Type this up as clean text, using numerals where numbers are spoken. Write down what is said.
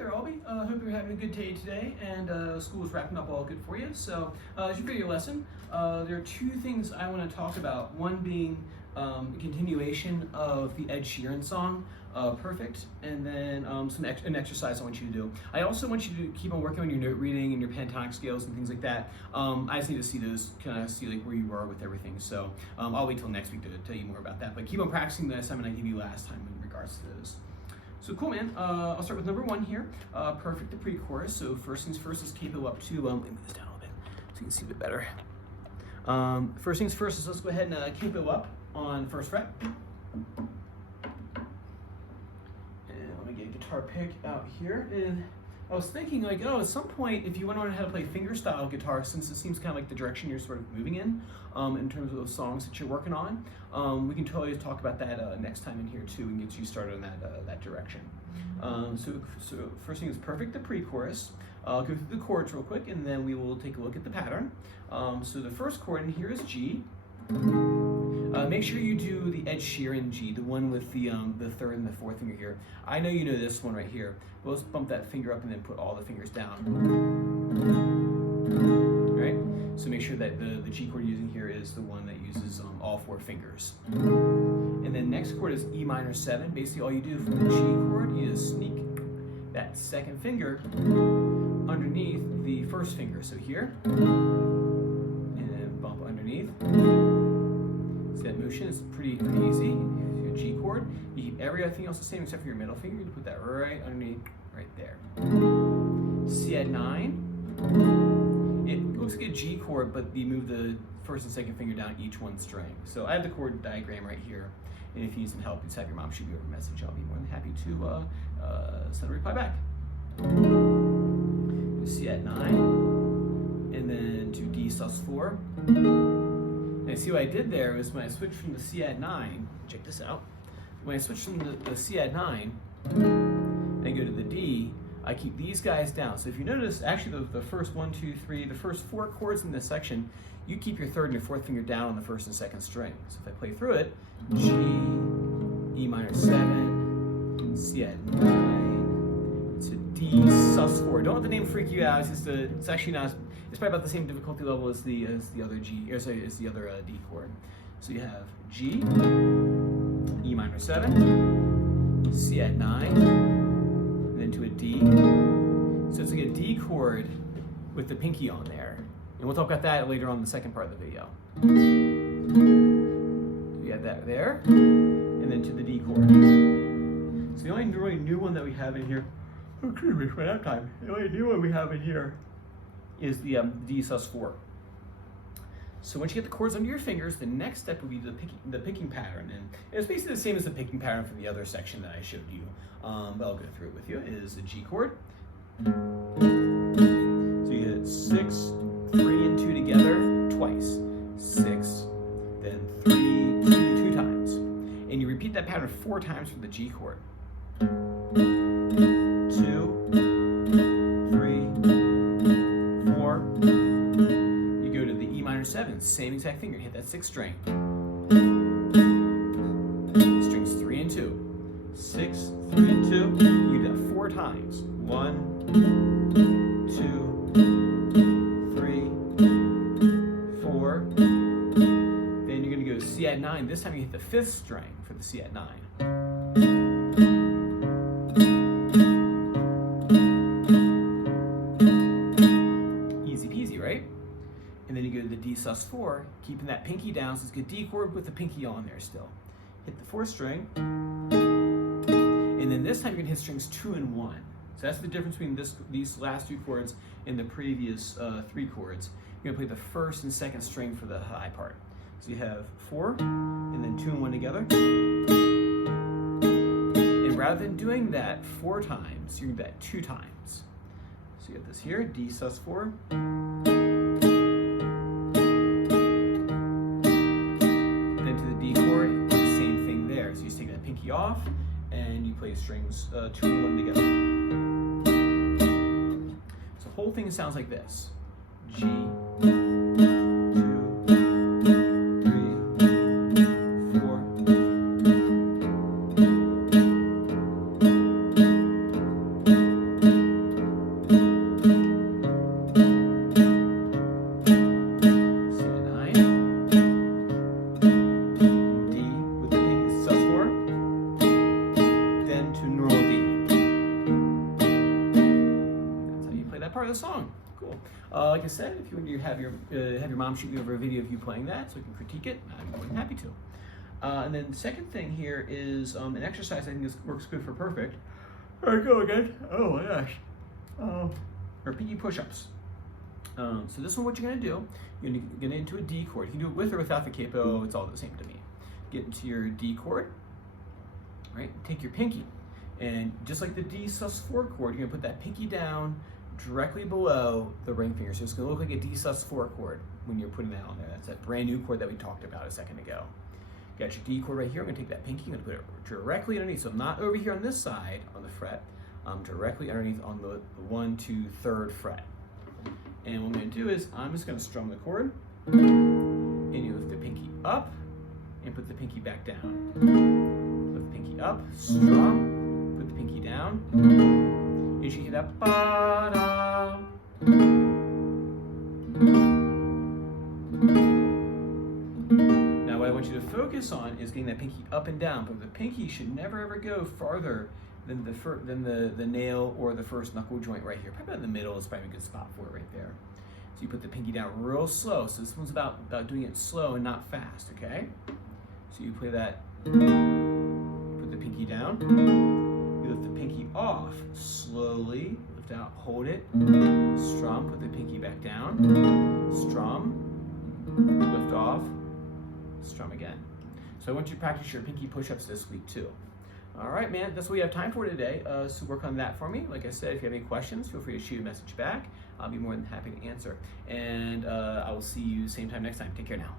there, Albie. Hope you're having a good day today, and school is wrapping up all good for you. So, as you figure your lesson, there are two things I want to talk about. One being a continuation of the Ed Sheeran song, Perfect, and then an exercise I want you to do. I also want you to keep on working on your note reading and your pentatonic scales and things like that. I just need to see those, kind of see like where you are with everything. So I'll wait till next week to tell you more about that. But keep on practicing the assignment I gave you last time in regards to those. So cool, man. I'll start with number one here. Perfect, the pre-chorus. So first things first is capo up to, let me move this down a little bit so you can see a bit better. First things first is let's go ahead and capo up on first fret. And let me get a guitar pick out here. And I was thinking like, oh, at some point, if you want to learn how to play finger-style guitar, since it seems kind of like the direction you're sort of moving in terms of those songs that you're working on, we can totally talk about that next time in here too and get you started on that direction. So first thing is Perfect, the pre-chorus. I'll go through the chords real quick, and then we will take a look at the pattern. So the first chord in here is G. Make sure you do the Ed Sheeran G, the one with the third and the fourth finger here. I know you know this one right here. But let's bump that finger up and then put all the fingers down. All right? So make sure that the G chord you're using here is the one that uses all four fingers. And then next chord is E minor 7. Basically all you do for the G chord, you just sneak that second finger underneath the first finger. So here, and then bump underneath. That motion is pretty easy. Your G chord, you keep everything else the same except for your middle finger. You put that right underneath, right there. C add 9. It looks like a G chord, but you move the first and second finger down each one string. So I have the chord diagram right here, and if you need some help, just have your mom shoot you over a message. I'll be more than happy to send a reply back. C add 9, and then to D sus4. And see what I did there was when I switched from the C add 9, check this out. When I switched from the C add 9 and I go to the D, I keep these guys down. So if you notice, actually the first 1, 2, 3, the first 4 chords in this section, you keep your third and your fourth finger down on the first and second string. So if I play through it, G, E minor 7, C add 9, to D sus4. Don't let the name freak you out. It's actually not. It's probably about the same difficulty level as the other G, or sorry, as the other D chord. So you have G, E minor 7, C add 9, and then to a D. So it's like a D chord with the pinky on there. And we'll talk about that later on in the second part of the video. So we have that there, and then to the D chord. So the only really new one that we have in here, oh, excuse me, for that time. The only new one we have in here is the D sus4. So once you get the chords under your fingers, the next step will be the picking pattern. And it's basically the same as the picking pattern from the other section that I showed you. But I'll go through it with you. It is a G chord. So you get 6, 3, and 2 together twice. 6, then 3, 2 times. And you repeat that pattern 4 times for the G chord. 2, 7, same exact finger, hit that 6th string. Strings 3 and 2. 6, 3, and 2. You do that 4 times. 1, 2, 3, 4. Then you're going to go to C add 9. This time you hit the 5th string for the C add 9. And then you go to the D sus4, keeping that pinky down, so it's a D chord with the pinky on there still. Hit the 4th string, and then this time you're gonna hit strings 2 and 1. So that's the difference between these last 2 chords and the previous 3 chords. You're gonna play the 1st and 2nd string for the high part. So you have 4, and then 2 and 1 together. And rather than doing that 4 times, you're gonna do that 2 times. So you have this here, D sus4. Off, and you play strings 2 and 1 together. So the whole thing sounds like this: G, 2, 3, 4. of the song. Cool. Like I said, if you want to have your mom shoot me over a video of you playing that so I can critique it, I'm more than happy to. And then the second thing here is an exercise I think works good for perfect. All right, go again. Oh my gosh. Or Piggy Pushups. So this one, what you're going to do, you're going to get into a D chord. You can do it with or without the capo. It's all the same to me. Get into your D chord, right? Take your pinky, and just like the D sus4 chord, you're going to put that pinky down directly below the ring finger. So it's going to look like a D sus4 chord when you're putting that on there. That's that brand new chord that we talked about a second ago. You got your D chord right here. I'm going to take that pinky, I'm going to put it directly underneath. So I'm not over here on this side on the fret. I'm directly underneath on the 1, 2, 3rd fret. And what I'm going to do is I'm just going to strum the chord, and you lift the pinky up and put the pinky back down. Lift the pinky up, strum, put the pinky down, and you should hear that ba-da. Now what I want you to focus on is getting that pinky up and down, but the pinky should never ever go farther than the nail or the first knuckle joint right here. Probably in the middle is probably a good spot for it right there. So you put the pinky down real slow. So this one's about doing it slow and not fast, okay? So you play that, put the pinky down, you lift the pinky off slowly, lift out, hold it, strum, put the pinky back down, strum, lift off, strum again. So I want you to practice your pinky push-ups this week too. All right, man, that's what we have time for today. So work on that for me. Like I said, if you have any questions, feel free to shoot a message back. I'll be more than happy to answer. And I will see you same time next time. Take care now.